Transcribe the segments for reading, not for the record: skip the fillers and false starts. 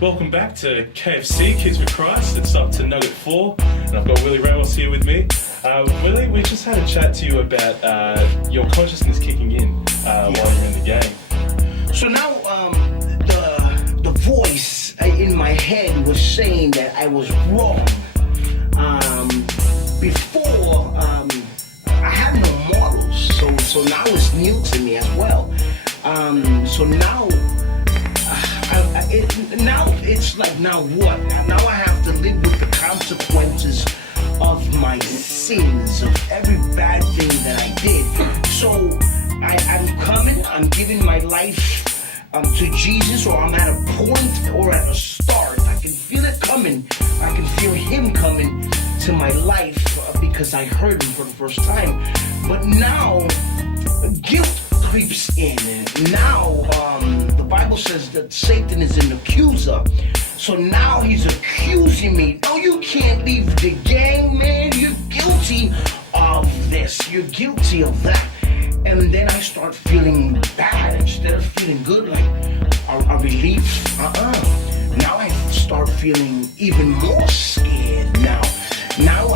Welcome back to KFC, Kids for Christ. It's up to Nugget 4, and I've got Willy Ramos here with me. Willy, we just had a chat to you about your consciousness kicking in while you're in the game. So now the voice in my head was saying that I was wrong. Before, I had no morals, so now it's new to me as well. So now, now it's like, now what? Now I have to live with the consequences of my sins, of every bad thing that I did. So I'm giving my life to Jesus, or I'm at a point or at a start. I can feel it coming. I can feel Him coming to my life because I heard Him for the first time. But now, guilt creeps in. Now, the Bible says that Satan is an accuser. So now he's accusing me. No, you can't leave the gang, man. You're guilty of this. You're guilty of that. And then I start feeling bad instead of feeling good, like a relief. Now I start feeling even more scared now. Now,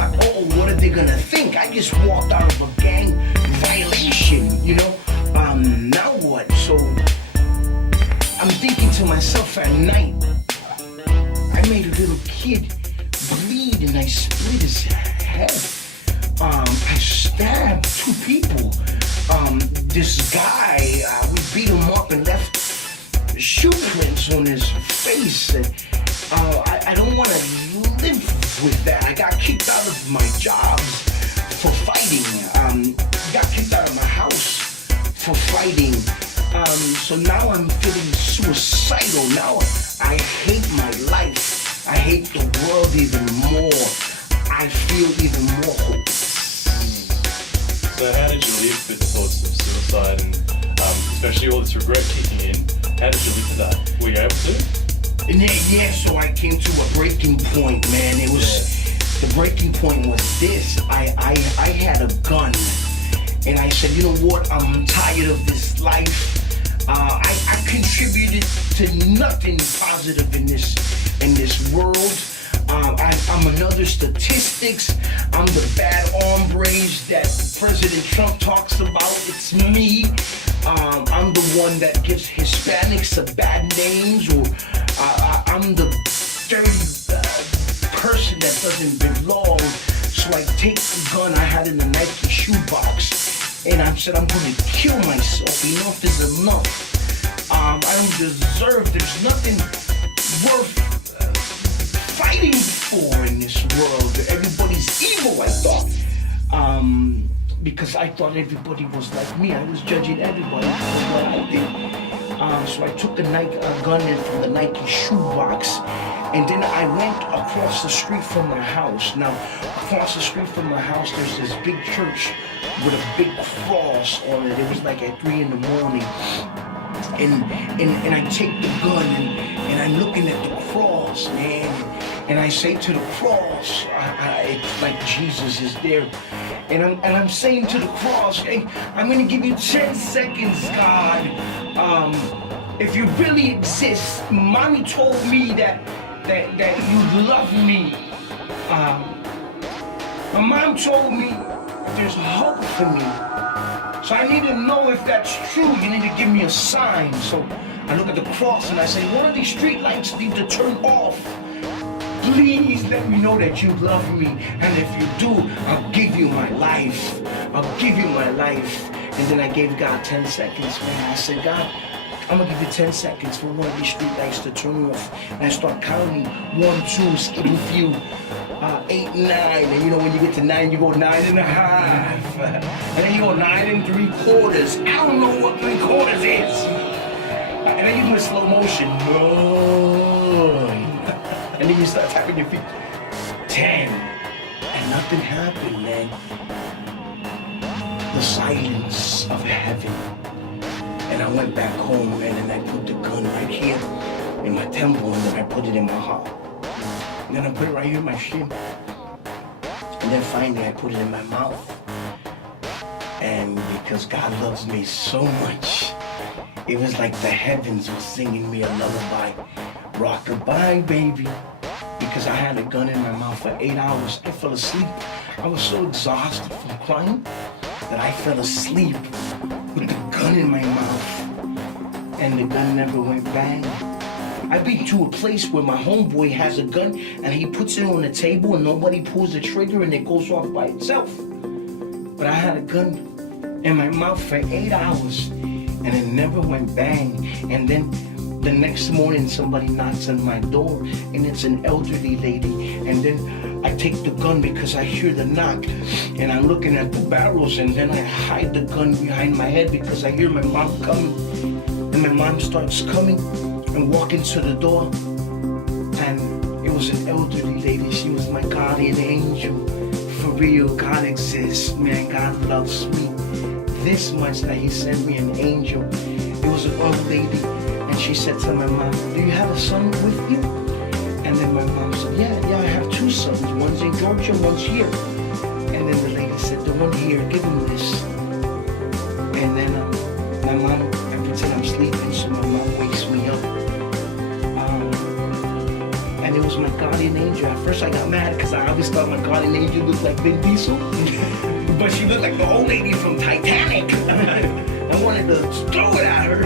what are they gonna think? I just walked out of a gang violation, you know? Now what? So I'm thinking to myself at night, I made a little kid bleed and I split his head. I stabbed 2 people. This guy, we beat him up and left shoe prints on his face. And, I don't want to live with that. I got kicked out of my jobs for fighting. Got kicked out of my house for fighting. So now I'm feeling suicidal. Now I hate my life. I hate the world even more. I feel even more hopeless. So how did you live with the thoughts of suicide and especially all this regret kicking in? How did you live with that? Were you able to? And then, so I came to a breaking point, man. It was, the breaking point was this. I had a gun. And I said, you know what, I'm tired of this life. I contributed to nothing positive in this world. I'm another statistics. I'm the bad hombres that President Trump talks about. It's me. I'm the one that gives Hispanics bad names, or I'm the dirty person that doesn't belong. So I take the gun I had in the Nike shoebox, and I said, I'm going to kill myself. Enough is enough. I don't deserve. There's nothing worth fighting for in this world. Everybody's evil, I thought. Because I thought everybody was like me. I was judging everybody for what I did. So I took the gun in from the Nike shoebox, and then I went across the street from my house. Now, across the street from my house, there's this big church with a big cross on it. It was like at 3 in the morning. And I take the gun and I'm looking at the cross, man. And I say to the cross, it's like Jesus is there. And I'm saying to the cross, hey, I'm gonna give you 10 seconds, God. If you really exist, Mommy told me that you love me. My mom told me there's hope for me. So I need to know if that's true. You need to give me a sign. So I look at the cross and I say, one of these street lights need to turn off. Please let me know that you love me. And if you do, I'll give you my life. I'll give you my life. And then I gave God 10 seconds, man. I said, God, I'm gonna give you 10 seconds for one of these street lights to turn off. And I start counting 1, 2, skip a few, 8, 9. And you know, when you get to 9, you go 9 and a half. And then you go 9 3/4. I don't know what 3/4 is. And then you do a slow motion. And then you start tapping your feet. 10. And nothing happened, man. The silence of heaven. And I went back home, man, and I put the gun right here in my temple, and then I put it in my heart. And then I put it right here in my shin. And then finally I put it in my mouth. And because God loves me so much, it was like the heavens were singing me a lullaby rock-a-bye, baby. Because I had a gun in my mouth for 8 hours. I fell asleep. I was so exhausted from crying that I fell asleep with the gun in my mouth. And the gun never went bang. I've been to a place where my homeboy has a gun and he puts it on the table and nobody pulls the trigger and it goes off by itself. But I had a gun in my mouth for 8 hours and it never went bang. And then the next morning somebody knocks on my door and it's an elderly lady. And then I take the gun because I hear the knock and I'm looking at the barrels and then I hide the gun behind my head because I hear my mom coming. And my mom starts coming and walking to the door, and it was an elderly lady. She was my guardian angel. For real, God exists, man. God loves me this much that he sent me an angel. It was an old lady, and she said to my mom, "Do you have a son with you?" And then my mom said, yeah, I have 2 sons. One's in Georgia, one's here. And then the lady said, "The one here, give him this." And then my mom, I pretend I'm sleeping, so my mom wakes me up. And it was my guardian angel. At first I got mad because I always thought my guardian angel looked like Vin Diesel. But she looked like the old lady from Titanic. I wanted to throw it at her.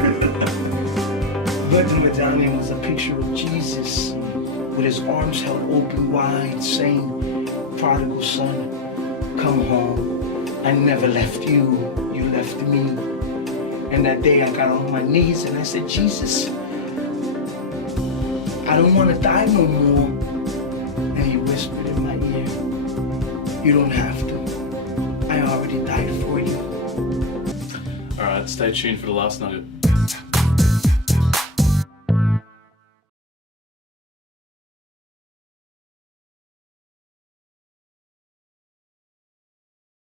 But the medallion was a picture of Jesus with his arms held open wide, saying, "Prodigal son, come home. I never left you, you left me." And that day I got on my knees and I said, "Jesus, I don't want to die no more." And he whispered in my ear, "You don't have to. I already died for you." Alright, stay tuned for the last nugget.